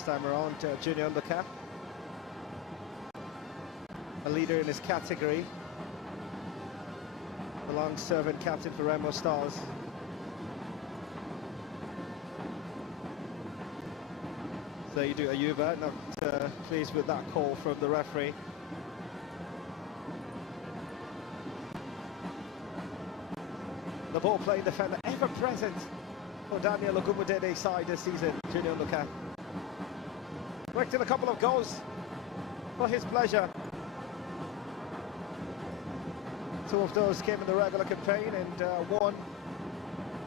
this time around, junior undercap. A leader in his category. The long-serving captain for Remo Stars. So you do Ayuba, not pleased with that call from the referee. The ball playing defender ever present for Daniel Ogumudede's side this season, junior undercap. Worked in a couple of goals for his pleasure. 2 of those came in the regular campaign and 1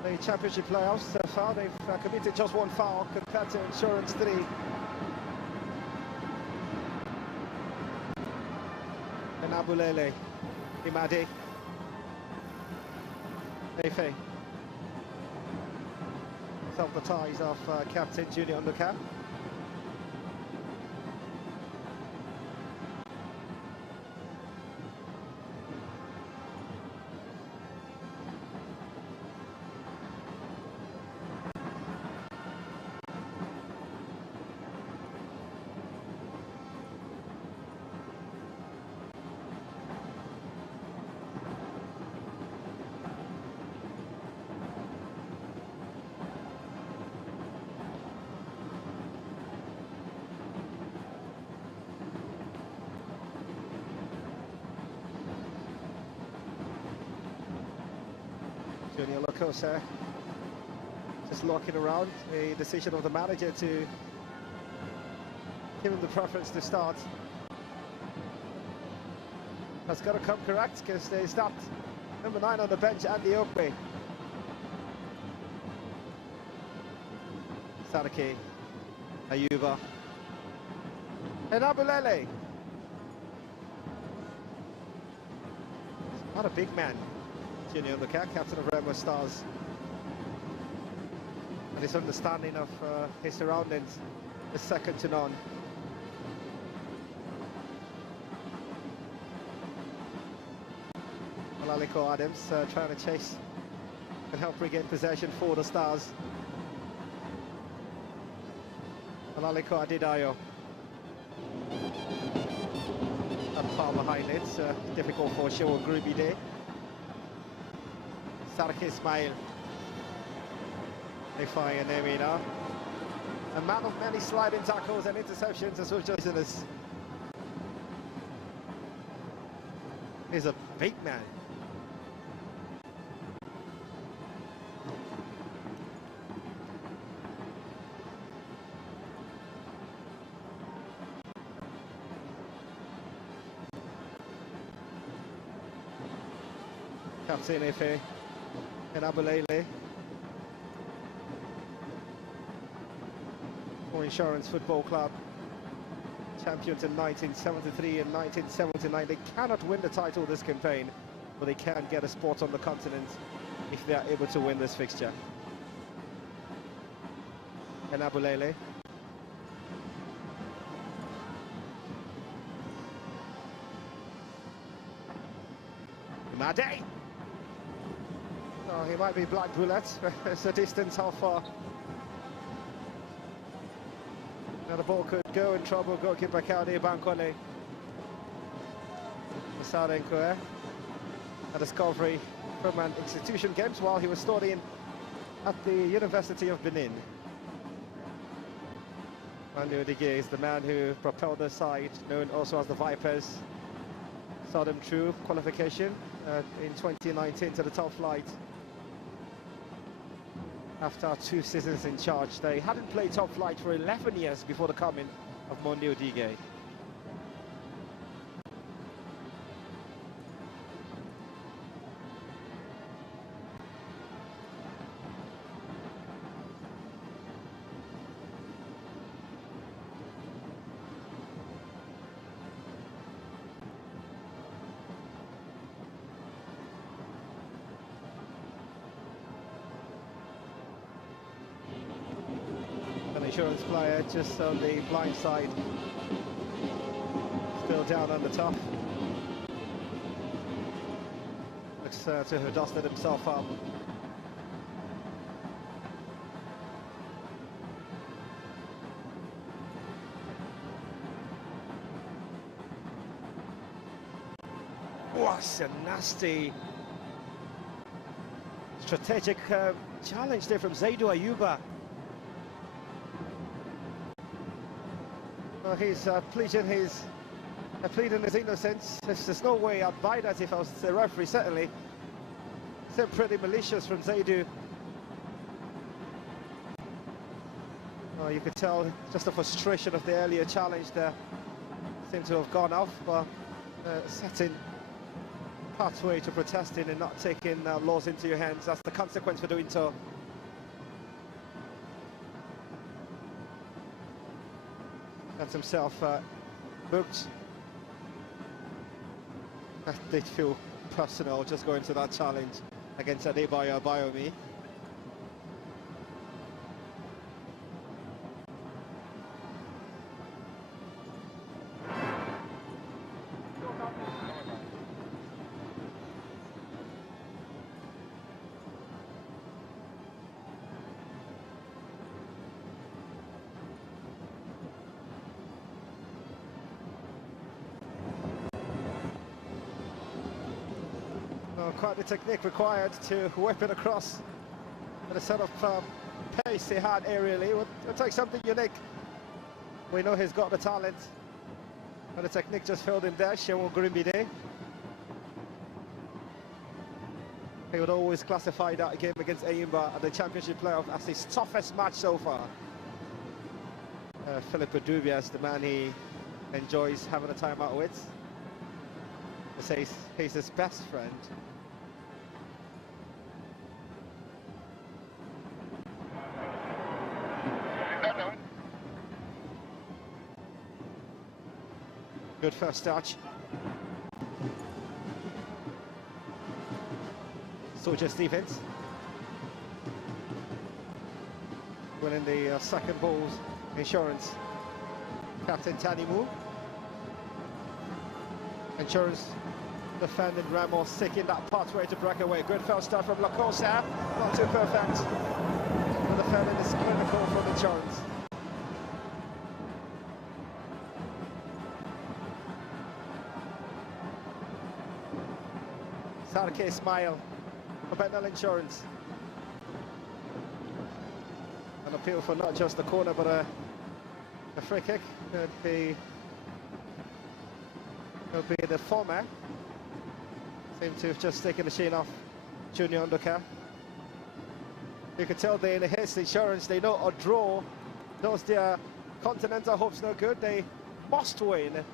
the championship playoffs. So far they've committed just 1 foul compared to Insurance 3. And Abulele, Imade, Efe. Self the ties of captain junior undercap. Junior Locosa just looking around, a decision of the manager to give him the preference to start. That's got to come correct because they stopped number 9 on the bench, Andy Okwe. Sadiki, Ayuba, and Abulele. Not a big man. Junior undercap, captain of Remo Stars. And his understanding of his surroundings is second to none. Alaliko Adams trying to chase and help regain possession for the Stars. Alaliko Adidayo. Up far behind it, difficult for Shewa Gruby Day. Sarki Ismail. Ifai and Emina. A man of many sliding tackles and interceptions as well as this. He's a big man. Captain Efe and Abulele for Insurance Football Club, champions in 1973 and 1979. They cannot win the title this campaign, but they can get a spot on the continent if they are able to win this fixture. And Abulele. Imade. Oh, he might be Black Bullet. It's the distance, how far. Now the ball could go in trouble. Goalkeeper Kaudi Bankole. Sarenkoe. A discovery from an institution games while he was studying at the University of Benin. Manu Dige is the man who propelled the side, known also as the Vipers. Saw them through qualification in 2019 to the top flight. After 2 seasons in charge, they hadn't played top flight for 11 years before the coming of Monde Odige. Insurance player just on the blind side, still down on the top. Looks to have dusted himself up. was a nasty strategic challenge there from Zaidou Ayuba. Well, he's pleading his innocence. There's no way I'd buy that if I was the referee, certainly. Seemed pretty malicious from Zaidou. Oh, you could tell just the frustration of the earlier challenge there seemed to have gone off, but setting pathway to protesting and not taking laws into your hands, that's the consequence for doing so. That's himself booked. That did feel personal, just going to that challenge against Adebayo Abayomi. Quite the technique required to whip it across, and the sort of pace he had aerially. It'll take something unique. We know he's got the talent, but the technique just failed him there. Shewo Grimbide. He would always classify that game against Ayimba at the championship playoff as his toughest match so far. Philip Dubias, the man he enjoys having a time out with. He says he's his best friend. Good first touch. Soja Stevens winning the second balls insurance. Captain Tanimu. Insurance defending Remo, seeking that pathway to break away. Good first start from Lacosta. Not too perfect. The defending is clinical from Insurance. Sarke Ismail for Bendel Insurance. An appeal for not just the corner but a free kick. It'll be the former. Seem to have just taken the sheen off Junior Undercar. You can tell they in the haste Insurance, they know a draw does their continental hopes no good. They must win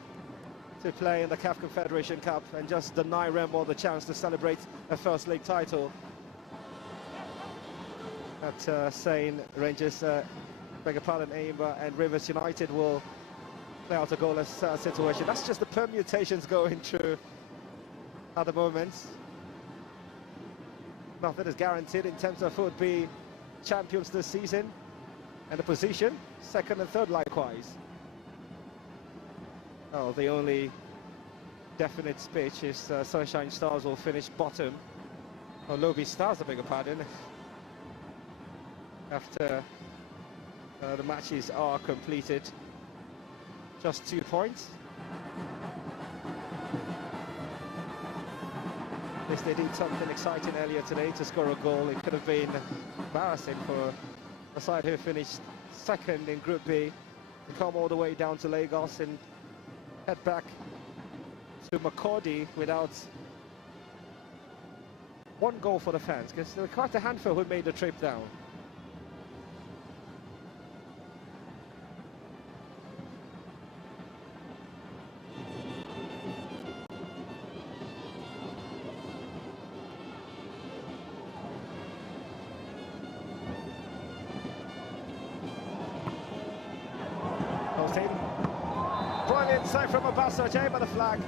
to play in the CAF Confederation Cup and just deny Remo the chance to celebrate a first league title. That saying Rangers, beg your pardon, Ayimba and Rivers United will play out a goalless situation. That's just the permutations going through at the moment. Nothing is guaranteed in terms of who would be champions this season and the position, second and third likewise. Oh, the only definite speech is Sunshine Stars will finish bottom, or Lobi Stars, I beg your pardon, after the matches are completed. Just 2 points. At least they did something exciting earlier today to score a goal. It could have been embarrassing for a side who finished second in Group B to come all the way down to Lagos and head back to Makurdi without one goal for the fans, because there were quite a handful who made the trip down. Brilliant save from Abasso, J by the flag.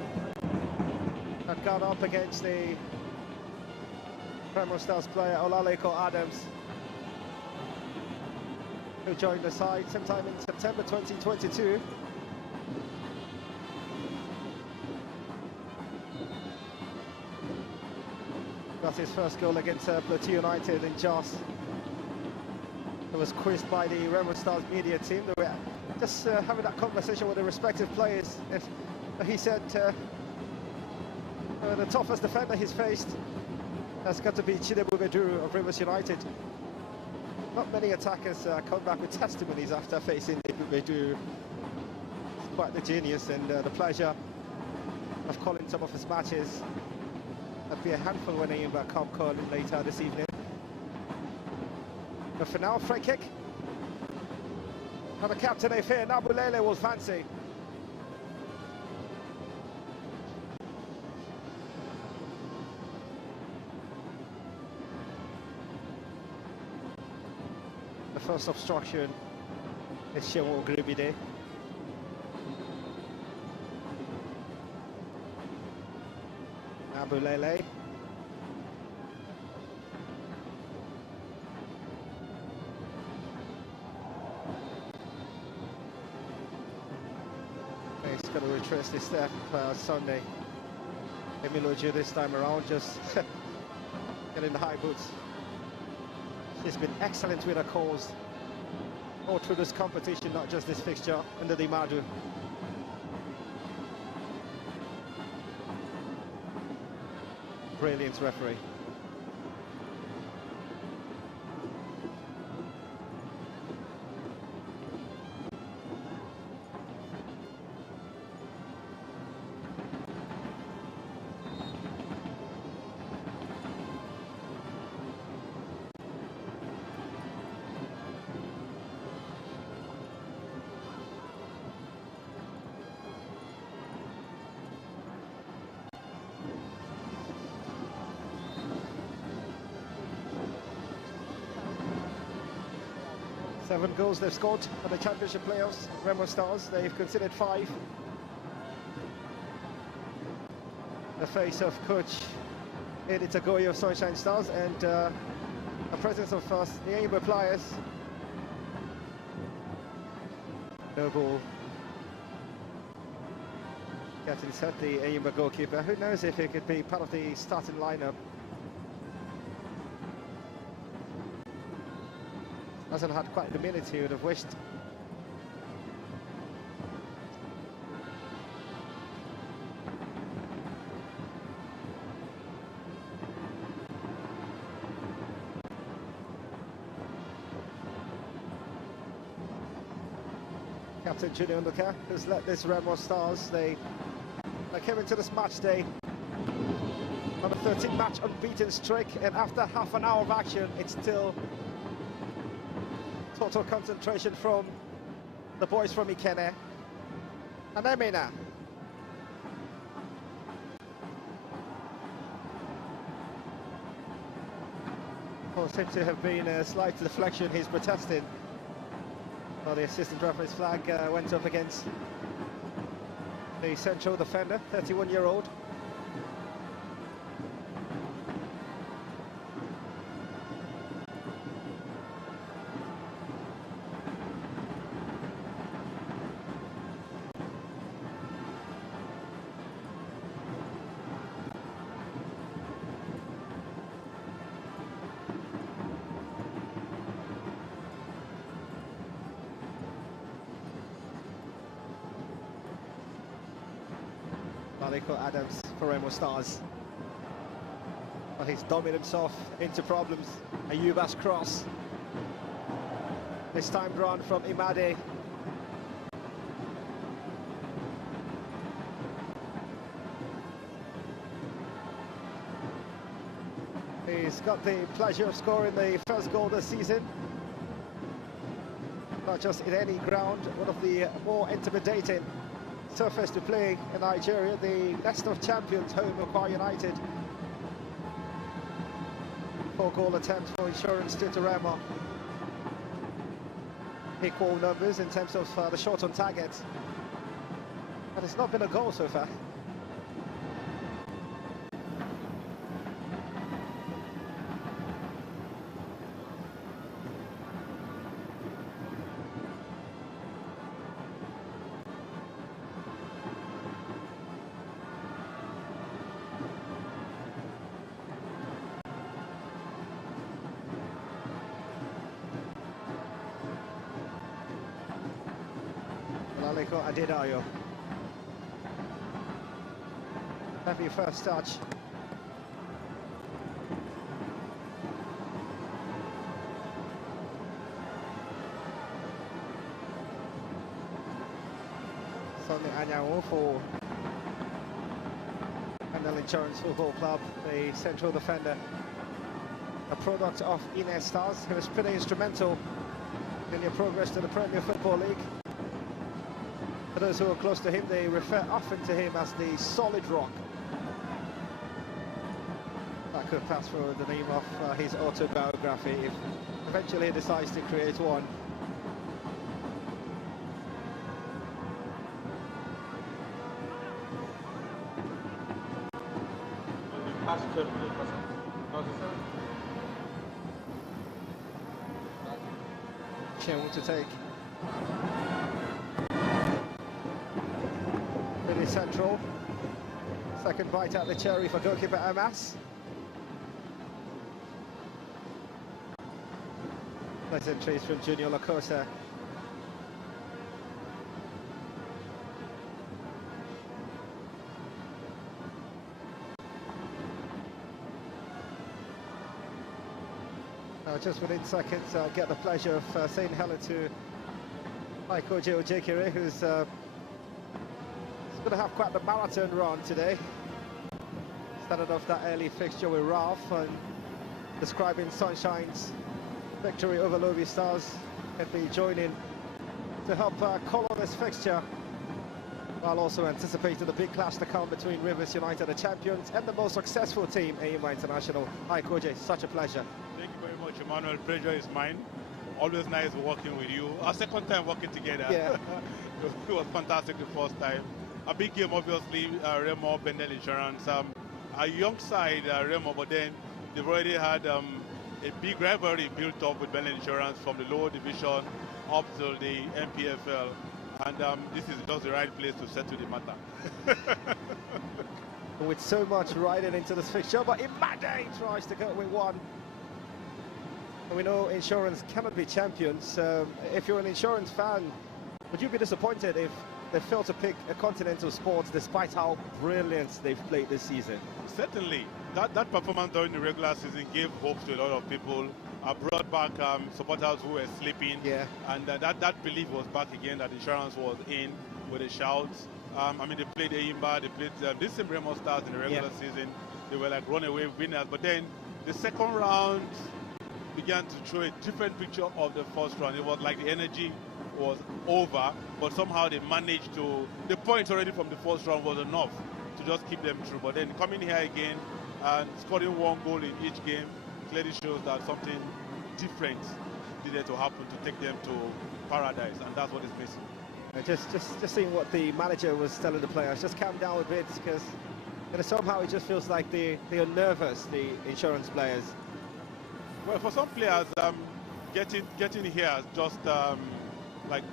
Had gone up against the Premier Stars player Olaleko Adams, who joined the side sometime in September 2022. Got his first goal against Plateau United in Jos. It was quizzed by the Remo Stars media team. They were just having that conversation with the respective players. He said The toughest defender he's faced has got to be Chinedu of Rivers United. Not many attackers come back with testimonies after facing Bedu. He's quite the genius, and the pleasure of calling some of his matches. That'd be a handful when he come calling later this evening. But for now, free kick. And the captain of here, Nabulele, will fancy. The first obstruction is Shemo Gribide. Nabulele. He's got to retrace this step Sunday. Emiloju this time around, just getting the high boots. She's been excellent with her calls all through this competition, not just this fixture under the Madu. Brilliant referee. Seven goals they've scored for the championship playoffs. Remo Stars, they've conceded 5. The face of coach Eddie Tagoye of Sunshine Stars, and the presence of the Aimba players. No ball. Getting set, the Aimba goalkeeper. Who knows if he could be part of the starting lineup. Hasn't had quite the minutes he would have wished. Captain Julian Luca, who's led this Remo Stars. They came into this match day on a 13-match unbeaten streak, and after half an hour of action, it's still total concentration from the boys from Ikene. And Emina. Well, seems to have been a slight deflection. He's protesting. Well, the assistant referee's flag went up against the central defender, 31-year-old. Adams for Remo Stars. But he's dominated himself into problems. Ayuba's cross. This time round from Imade. He's got the pleasure of scoring the first goal this season. Not just in any ground, one of the more intimidating surface to play in Nigeria, the nest of champions, home of Akwa United. 4 goal attempts for insurance to Remo. Equal numbers in terms of the shot on target, but it's not been a goal so far. Adedayo. Heavy first touch. Sonny Anyanwu for Bendel Insurance Football Club, the central defender, a product of Ines Stars, who was pretty instrumental in your progress to the Premier Football League. For those who are close to him, they refer often to him as the solid rock. That could pass for the name of his autobiography if eventually he decides to create one. Chance to take. Really central. Second bite at the cherry for goalkeeper Amas. Nice entries from Junior Lacosta. Just within seconds, I'll get the pleasure of saying hello to Koji Ojekere, who's going to have quite the marathon run today. Started off that early fixture with Ralph and describing Sunshine's victory over Lobi Stars. He'll be joining to help call on this fixture, while also anticipating the big clash to come between Rivers United, the champions, and the most successful team, AIMA International. Hi Koji, such a pleasure. Thank you very much, Emmanuel. Pleasure is mine. Always nice working with you. Our second time working together. Yeah. It was fantastic the first time. A big game, obviously, Remo, Bendel Insurance. A young side, Remo, but then they've already had a big rivalry built up with Bendel Insurance from the lower division up to the NPFL. And this is just the right place to settle the matter. With so much riding into this fixture, but Imade tries to go with one. We know insurance cannot be champions. If you're an insurance fan, would you be disappointed if they failed to pick a continental sport despite how brilliant they've played this season? Certainly. That performance during the regular season gave hope to a lot of people. Brought back supporters who were sleeping. Yeah. And that belief was back again, that insurance was in with the shouts. I mean, they played Eimba, they played this same Remo Stars in the regular season. They were like runaway winners. But then the second round began to show a different picture of the first round. It was like the energy was over, but somehow they managed to, the points already from the first round was enough to just keep them through. But then coming here again and scoring one goal in each game clearly shows that something different needed to happen to take them to paradise, and that's what is missing. Just seeing what the manager was telling the players, just calm down a bit, because somehow it just feels like they are nervous, the insurance players. Well, for some players, getting here is just like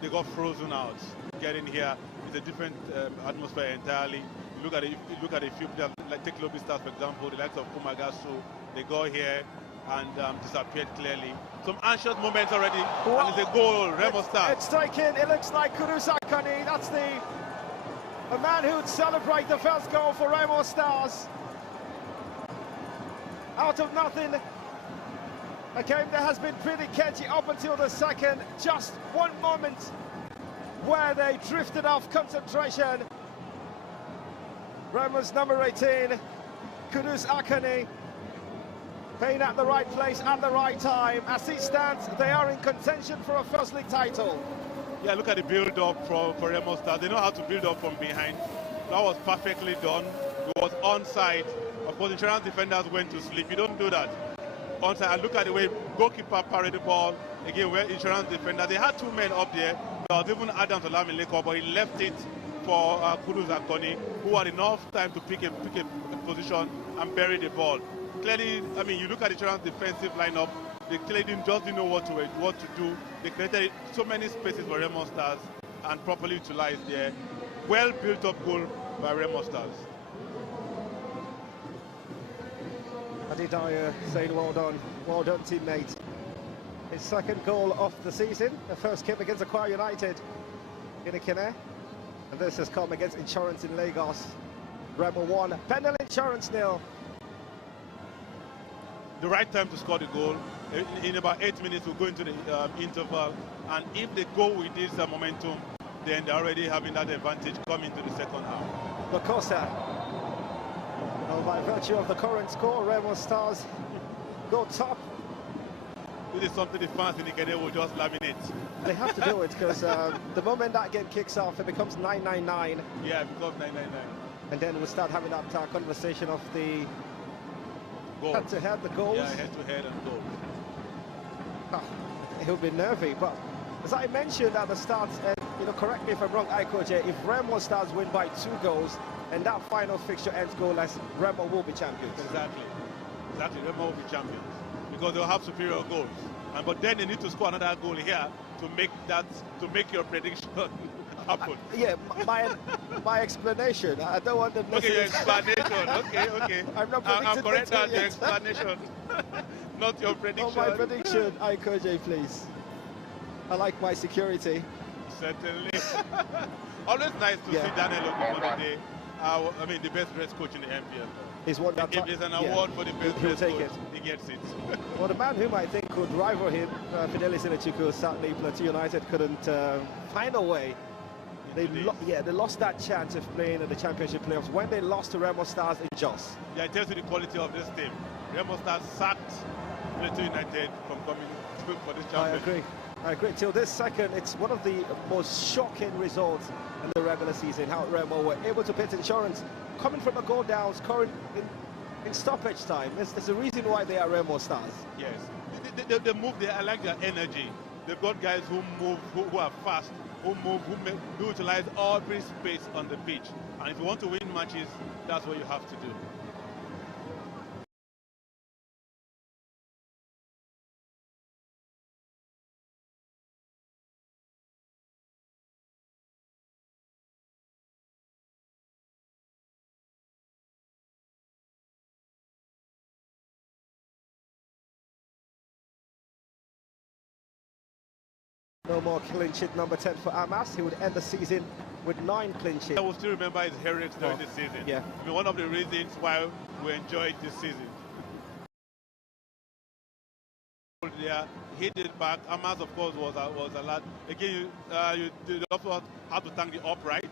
they got frozen out. Getting here is a different atmosphere entirely. Look at a few players, like take Lobi Stars for example, the likes of Kumagasu. They go here and disappeared clearly. Some anxious moments already, and it's a goal. Remo Stars. It's taken. It looks like Kudus Akani. That's a man who would celebrate the first goal for Remo Stars. Out of nothing. A game that has been pretty catchy up until the second. Just one moment where they drifted off concentration. Remo's number 18, Kudus Akani, playing at the right place at the right time. As it stands, they are in contention for a first league title. Yeah, look at the build-up for Remo Stars. They know how to build up from behind. That was perfectly done. It was onside. Of course, insurance defenders went to sleep. You don't do that. Onside, and look at the way goalkeeper parried the ball. Again, where insurance defenders, they had two men up there. There was even Adams Olamileko, but he left it for Kudus Akani, who had enough time to pick a position and bury the ball. Clearly, I mean, you look at the insurance defensive lineup, they clearly didn't know what to do. They created so many spaces for Remo Stars and properly utilized their well built up goal by Remo Stars. Adi Dyer saying well done teammate. His second goal of the season, the first came against Aqua United in Ikene, and this has come against Insurance in Lagos. Remo 1, Bendel Insurance 0. The right time to score the goal. In about 8 minutes, we'll go into the interval. And if they go with this momentum, then they're already having that advantage coming to the second half. Of course, by virtue of the current score, Remo Stars go top. This is something the fans in Ikene will just laminate. They have to do it because the moment that game kicks off, it becomes 9-9-9. Yeah, it becomes 9-9-9. And then we'll start having that conversation of the head-to-head, the goals. Yeah, head-to-head and goals. He'll be nervy, but as I mentioned at the start, and correct me if I'm wrong, Ikoje, if Remo Stars win by 2 goals and that final fixture ends goalless, Remo will be champions. Exactly, Remo will be champions because they'll have superior goals. But then they need to score another goal here to make your prediction happen. Yeah, my explanation. I don't want them. Okay, your explanation. Okay. I'm not predicting. I'm correct on your explanation, not your prediction. Oh, my prediction, Ikoje, please. I like my security. Certainly. Always nice to see Daniel Ogunmodede. I mean, the best dressed coach in the NPFL. He's won that. If there's an award for the best dressed coach, he gets it. Well, the man whom I think could rival him, Fidelis Inechuku, sadly, Plateau United couldn't find a way. They lost that chance of playing in the championship playoffs when they lost to Remo Stars in Jos. Yeah, it tells you the quality of this team. Remo Stars sacked Plateau United from coming for this championship. I agree. Till this second, it's one of the most shocking results in the regular season, how Remo were able to beat Insurance, coming from a goal down, scoring in stoppage time. There's a reason why they are Remo Stars. Yes. They move there. I like their energy. They've got guys who move, who are fast, who move, who utilize every space on the pitch. And if you want to win matches, that's what you have to do. No more clean sheet number 10 for Amas. He would end the season with 9 clean sheets. I will still remember his heritage during the season. Yeah. I mean, one of the reasons why we enjoyed this season. Yeah, he did back. Amas, of course, was a lot. Again, you also have to thank the upright.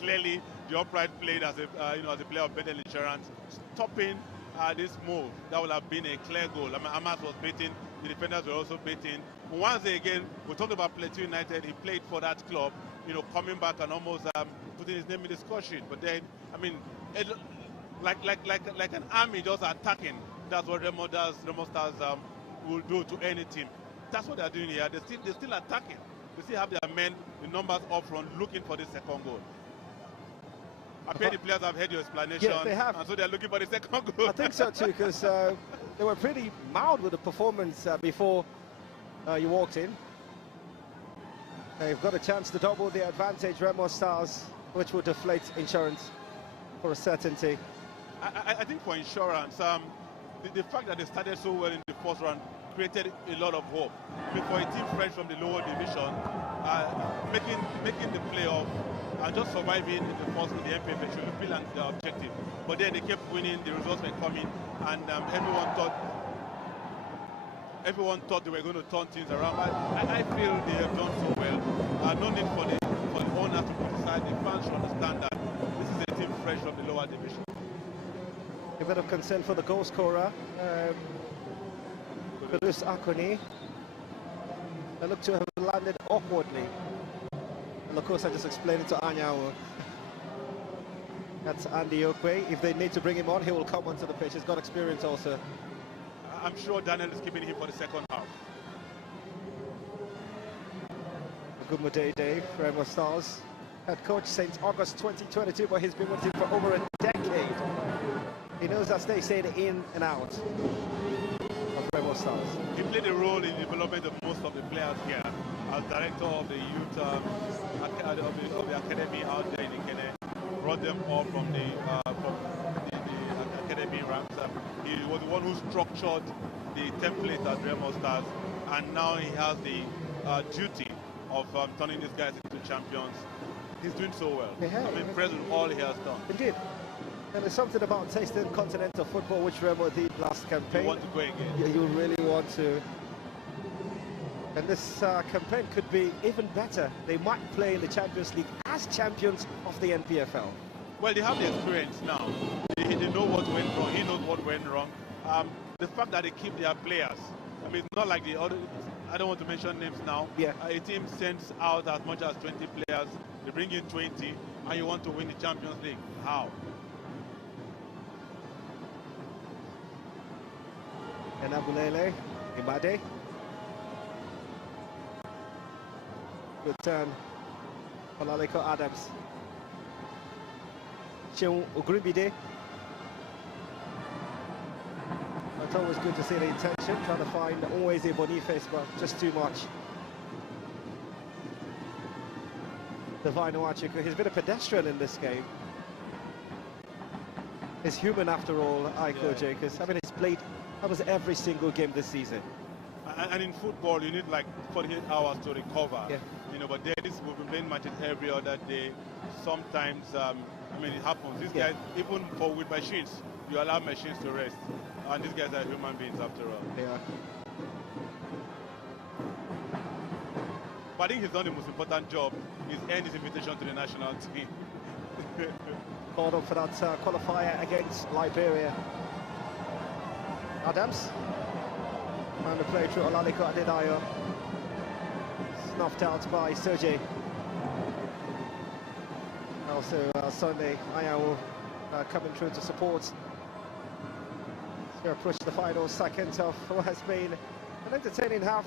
Clearly, the upright played as a as a player of Bendel Insurance, stopping this move. That would have been a clear goal. I mean, Amas was beaten. The defenders were also beaten. Once again, we talked about Plateau United. He played for that club, coming back and almost putting his name in discussion. But then, I mean, like an army just attacking. That's what Remo does. Remo Stars will do to any team. That's what they're doing here. They're still attacking. They still have their men, the numbers up front, looking for the second goal. I bet the players have heard your explanation. Yeah, they have. And so they're looking for the second goal. I think so too, because they were pretty mild with the performance before you walked in. They've got a chance to double the advantage, Remo Stars, which will deflate Insurance for a certainty. I think for Insurance, the fact that they started so well in the first round created a lot of hope. I mean, for a team fresh from the lower division, making the playoff and just surviving in the NPFL should have been the objective. But then they kept winning, the results were coming, and everyone thought they were going to turn things around. But I feel they have done so well. No need for the owners to criticize. The fans should understand that this is a team fresh from the lower division. A bit of concern for the goal scorer, Kudus Akoni. They look to have landed awkwardly. And of course, I just explained it to Anyanwu. That's Andy Okwe. If they need to bring him on, he will come onto the pitch. He's got experience also. I'm sure Daniel is keeping him for the second half. Good day, Dave. Remo Stars head coach since August 2022, but he's been with him for over a decade. He knows, as they say, the in and out of Remo Stars. He played a role in the development of most of the players here as director of the youth of the academy out there in Ikene. Brought them all from the academy ranks. He was the one who structured the template at Remo Stars, and now he has the duty of turning these guys into champions. he's doing so well. Yeah, I'm impressed with all he has done. Indeed. And there's something about tasting continental football, which Remo did last campaign. You want to go again. You really want to. And this campaign could be even better. They might play in the Champions League as champions of the NPFL. Well, they have the experience now. They know what went wrong. He knows what went wrong. The fact that they keep their players. I mean, it's not like the other. I don't want to mention names now. Yeah. A team sends out as much as 20 players. They bring in 20, and you want to win the Champions League. How? And Abulele, Imade. Good turn. Olaleko Adams. Sheun Ugribide. It's always good to see the intention, trying to find always a Boniface, but just too much. Divine Nwachukwu, he's been a pedestrian in this game. He's human after all, Aiko J, because I mean he's played almost every single game this season. And in football, you need like 48 hours to recover. Yeah. You know, but we've been playing matches every other day. Sometimes, I mean, it happens. These guys, even with machines, you allow machines to rest. And these guys are human beings after all. Yeah. But I think he's done the most important job. He's earned his invitation to the national team. Called up for that qualifier against Liberia. Adams. And the play through Olaleko Adedayo. Snuffed out by Sergey. Also Sunday Ayawo coming through to support. To approach the final second of what has been an entertaining half.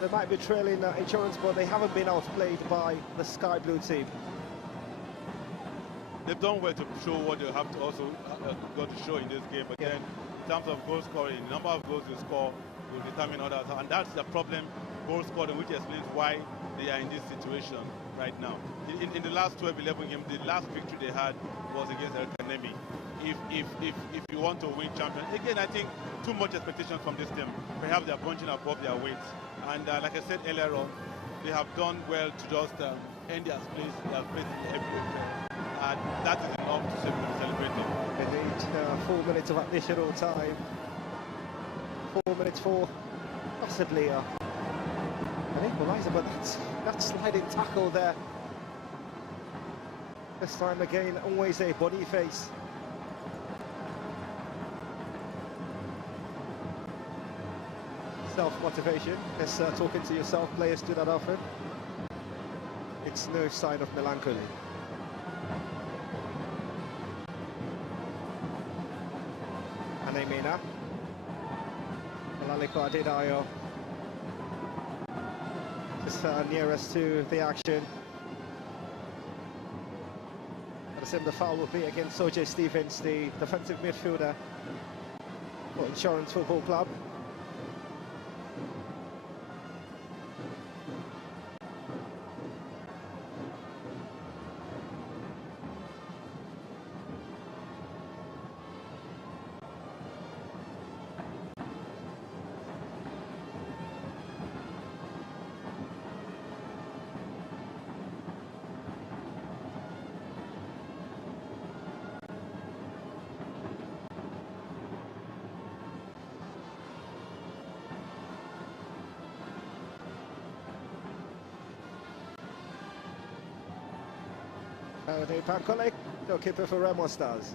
They might be trailing Insurance, but they haven't been outplayed by the Sky Blue team. They've done well to show what they have to also got to show in this game, but then in terms of goal scoring, the number of goals you score will determine others, and that's the problem, goal scoring, which explains why they are in this situation right now. In the last 12-11 games, the last victory they had was against El Kanemi. If you want to win champion, again, I think too much expectations from this team. Perhaps they're punching above their weight, and like I said earlier on, they have done well to just end their place in the NPFL. And that is enough to celebrate it. Indeed, 4 minutes of additional time. 4 minutes for possibly an equaliser, but that sliding tackle there. This time again, always a body face. Self-motivation. Yes, talking to yourself, players do that often. It's no sign of melancholy. Anemina. Olaleko Adedayo. Just nearest to the action. I assume the foul will be against Soje Stevens, the defensive midfielder for Insurance Football Club. The Pankole, goalkeeper for Remo Stars.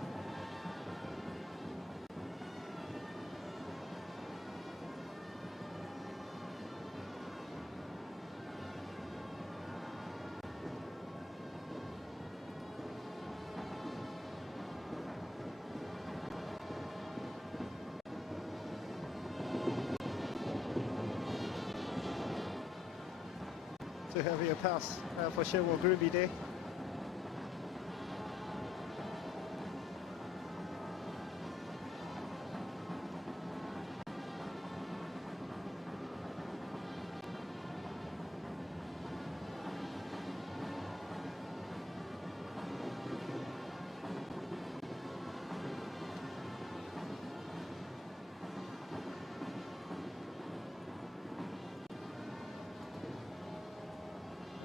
Too heavy a pass for Shewo Grubide.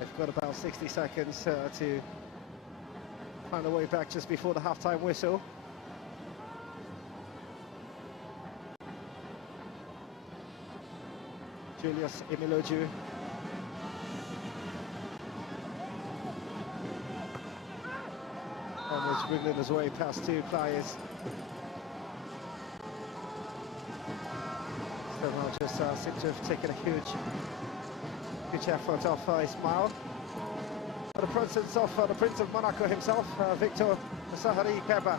They've got about 60 seconds to find a way back just before the half-time whistle. Julius Emiloju. Almost wriggling his way past two players. Somehow just seemed to have taken a huge effort off Ismail. The presence of the Prince of Monaco himself, Victor Sahari Keba.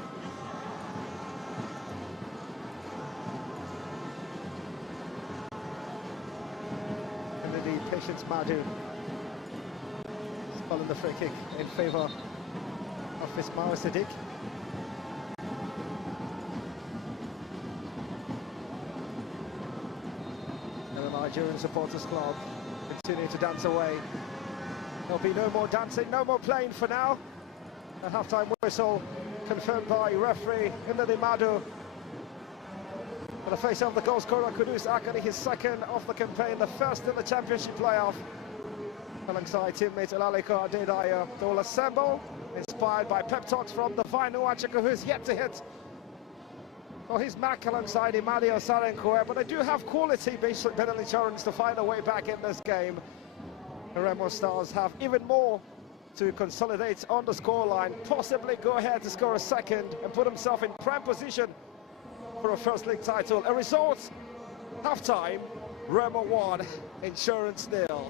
Kennedy Patience Madu is calling the free kick in favour of Ismail Sadiq. And the Nigerian supporters club continue to dance away. There'll be no more dancing, no more playing for now. A half-time whistle confirmed by referee Kennedy Madu. For the face of the goal scorer Kudus Akani, his second of the campaign, the first in the championship playoff. Alongside teammate Olaliko Adedayo, they will assemble, inspired by pep talks from the final Achiko, who is yet to hit. Well, he's back alongside Imadio Sarenkoe, but they do have quality Bendel insurance to find a way back in this game. The Remo Stars have even more to consolidate on the scoreline, possibly go ahead to score a second and put himself in prime position for a first league title. A result, half-time, Remo 1, Insurance 0.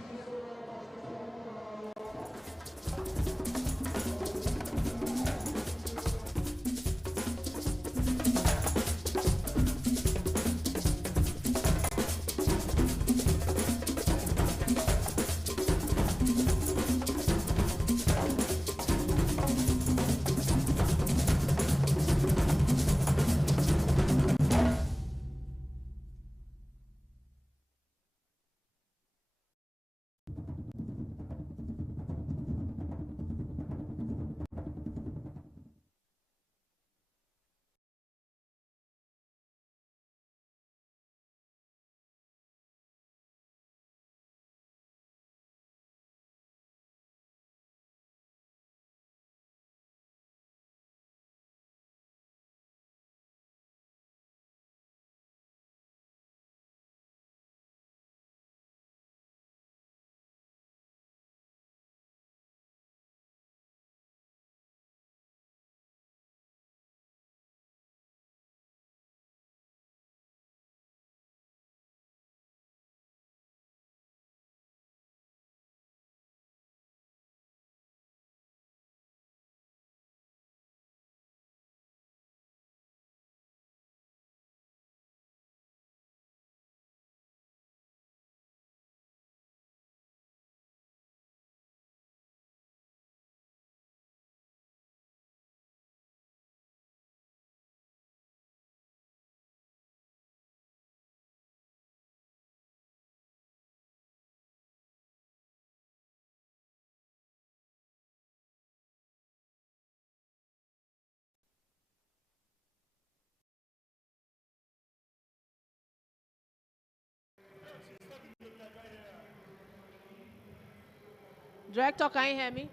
Director, can you hear me?